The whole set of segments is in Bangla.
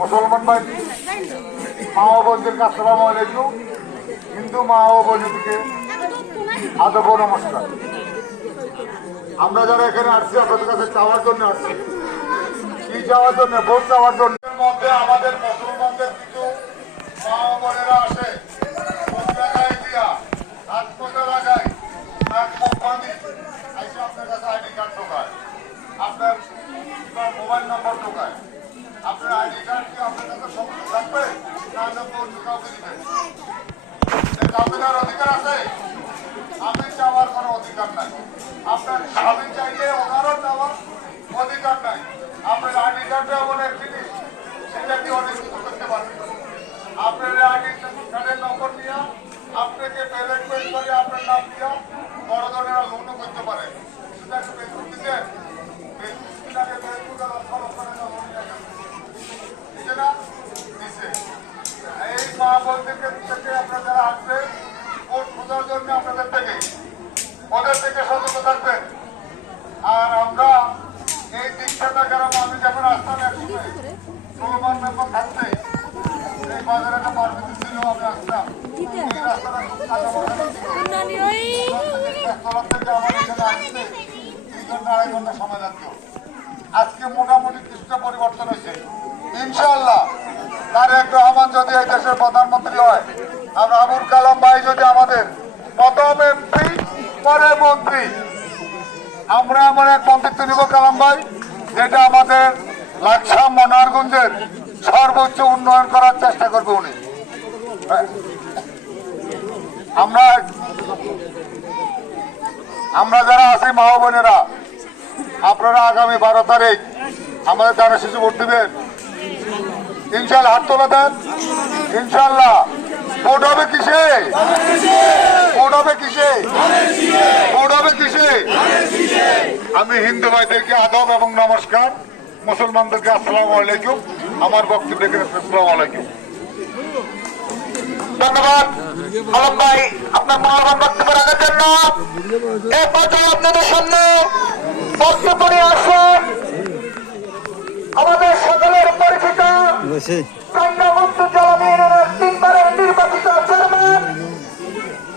মুসলমান ভাই মা ও বোনদেরকে আসসালামু আলাইকুম। হিন্দু মা ও বোনদেরকে আদব নমস্কার। আমরা যারা এখানে আসছি, আপনাদের কাছে চাওয়ার জন্য আসছি। কি চাওয়ার জন্য? ভোট চাওয়ার জন্য। মধ্যে আমাদের Sen kavga এই থেকে আপনারা যারা আসবে ভোট খোঁজার জন্য আপনাদের থেকে ওদের থেকে সতর্ক থাকবেন। আর আমরা এই দীক্ষাটা গ্রাম আমি যখন আসতাম একসময় মেম্বার থাকতে এই বাজারে একটা ছিল আমি আজকে মোটামুটি কিছুটা পরিবর্তন হয়েছে। ইনশাআল্লাহ তারেক রহমান যদি প্রধানমন্ত্রী হয়। আর আবুল কালাম ভাই যদি আমাদের প্রথম এমপি, পরে মন্ত্রী। আমরা এমন এক মন্ত্রিত্ব নিব কালাম ভাই, যেটা আমাদের লাকসা মনোয়ারগঞ্জের সর্বোচ্চ উন্নয়ন করার চেষ্টা করবে উনি। আমরা আমরা যারা আছি মা বোনেরা, আপনারা আগামী বারো তারিখ আমাদের দ্বারা শিশু ভোট দিবেন। ইনশাল্লাহ হাত তোলা দেন। ইনশাল্লাহ ভোট হবে কিসে? ভোট হবে কিসে? ভোট হবে কিসে? আমি হিন্দু ভাইদেরকে আদব এবং নমস্কার। মুসলমানদেরকে আসসালাম আলাইকুম। আমার বক্তব্য আসসালামু আলাইকুম। ধন্যবাদ। ভাই, আপনার মূল্যবান বক্তব্য রাখার জন্য। এই পর্যায়ে আপনাদের চেয়ারম্যান।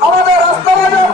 আমাদের রাস্তাবাজার